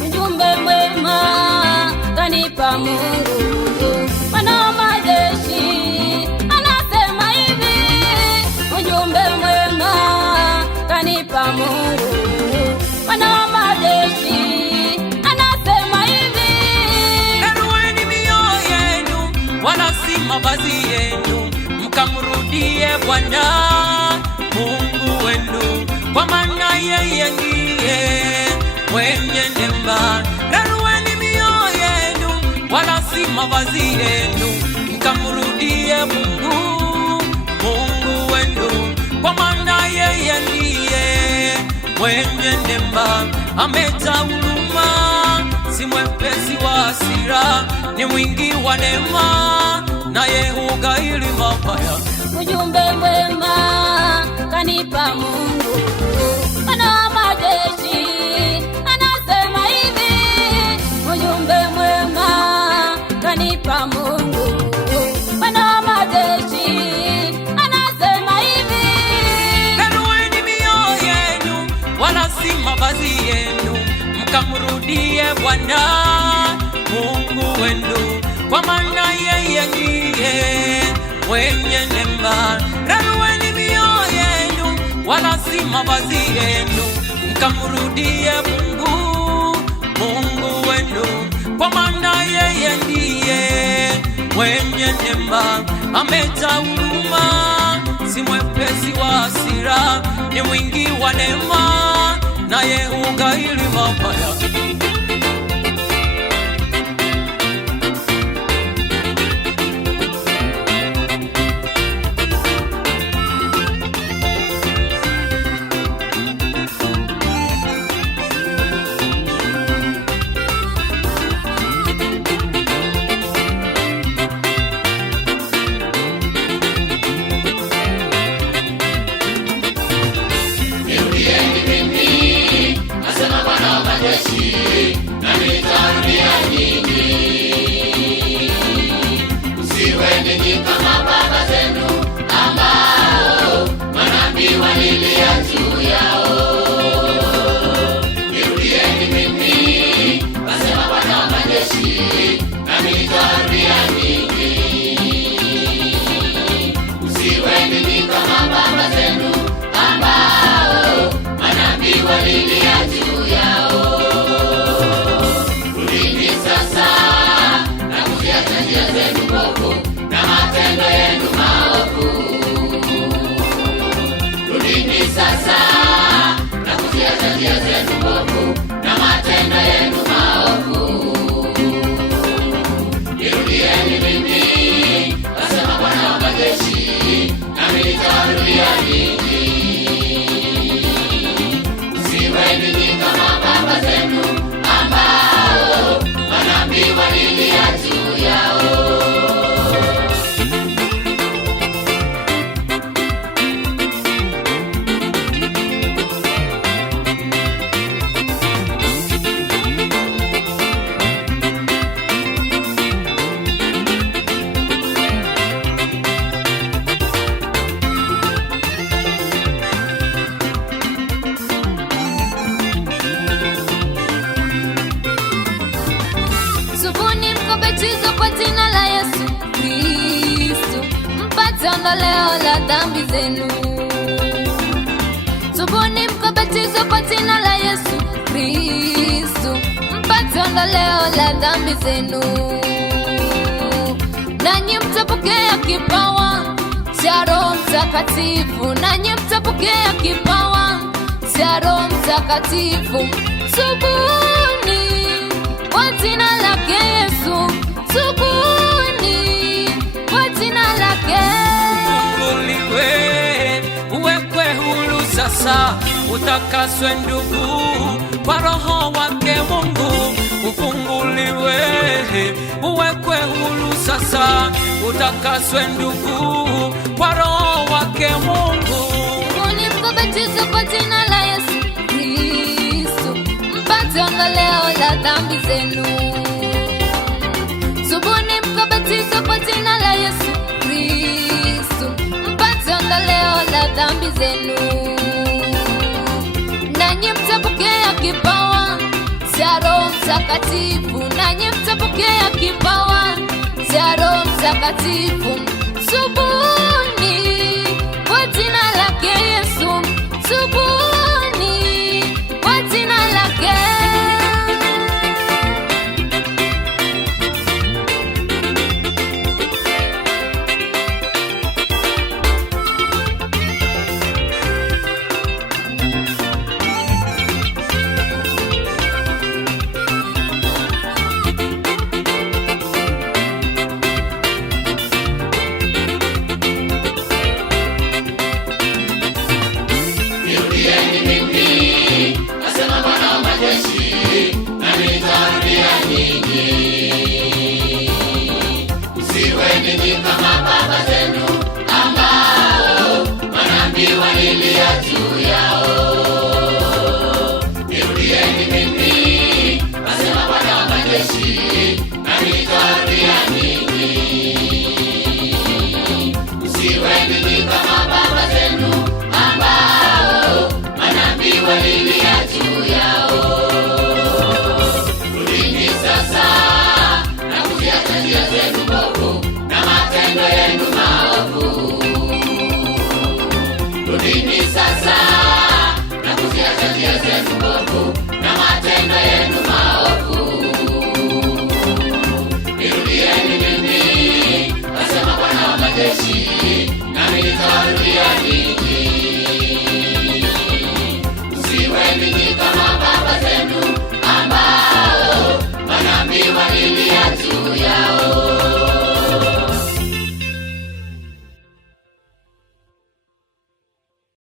Mjumbe mwema kanipa Mungu, Bwana wa majeshi anasema hivi. Mjumbe mwema kanipa Mungu, Bwana wa majeshi anasema hivi. Narueni mioyo yenu wala si mavazi yenu, mkamrudie Bwana Mungu wenu, kwa maana yeye ndiye mwenye neema. Narueni mioyo yenu wala si mavazi yenu, mkamrudie Mungu wenu, kwa maana yeye ndiye mwenye neema. Amejaa huruma, si mwepesi wa hasira, ni mwingi wa neema, naye hughairi mabaya. Mjumbe mwema kanipa Mungu, Bwana wa majeshi anasema hivi. Mjumbe mwema kanipa Mungu, Bwana wa majeshi anasema hivi. Narueni mioyo yenu wala si mavazi yenu, mkamrudie Bwana Mungu wenu, kwa maana yeye ndiye mwenye neema. Narueni mioyo yenu wala si mavazi yenu, mkamrudie Mungu wenu, kwa maana yeye ndiye mwenye neema. Amejaa huruma, si mwepesi wa hasira, ni mwingi wa neema, naye hughairi mabaya. Na nitarudia nyinyi, msiwe ninyi kama baba zenu ambao manabii walilia juu yao. Nirudieni mimi, asema Bwana wa majeshi, na nitarudia nyinyi, msiwe ninyi kama baba zenu ambao manabii walilia juu yao. Njia zenu mbovu na matendo yenu maovu, rudini sasa na kuziacha njia zenu mbovu na matendo yenu maovu. Nirudieni mimi, asema Bwana wa majeshi, nami nitawarudia ninyi. Msiwe ninyi kama baba zenu ambao manabii walilia juu yao. Subuni mkabatizo kwa jina la Yesu Kristo, mpate ondoleo la dhambi zenu. Tubuni mkabatizo kwa jina la Yesu Kristo, mpate ondoleo la dhambi zenu. Nanyi mtapokea kipawa cha Roho Mtakatifu, nanyi mtapokea kipawa cha Roho Mtakatifu. Tubuni kwa jina lake Yesu, tubuni kwa jina lake. Ufunguliwe, uwekwe huru sasa, utakaswe ndugu kwa Roho wake Mungu. Ufunguliwe, uwekwe huru sasa, utakaswe ndugu kwa Roho wake Mungu. Tubuni mkabatizo kwa jina la Yesu Kristo, mpate zenu. Tubuni mkabatizwe kwa jina la Yesu Kristo, mpate ondoleo la dhambi zenu. Nanyi mtapokea kipawa cha Roho Mtakatifu, nanyi mtapokea kipawa cha Roho Mtakatifu.